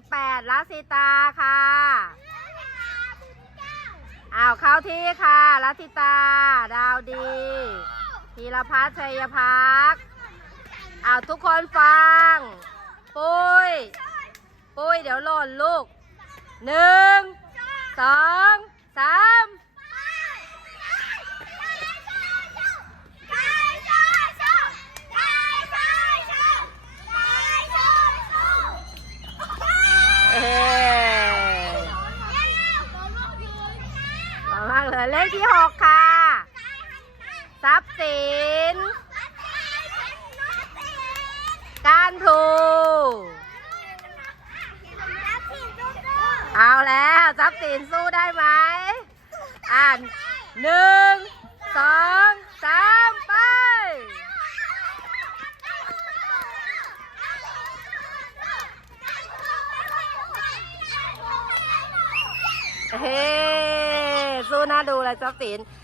18ลักษิตาค่ะอ้าวเข้าที่ค่ะลัทธิตา ดาวดีธีรพัฒน์ชัยพักษ์อ้าวทุกคนฟัง ปุ้ย ปุ้ยเดี๋ยวหล่นลูกหนึ่งสองสามเอ้ มากเลยเลขที่หกค่ะ ทรัพย์สิน การพลูเอาแล้วทรัพย์สินสู้ได้ไหมอ่านหนึ่งสองสามไปเฮ้ สู้น่าดูเลยทรัพย์สิน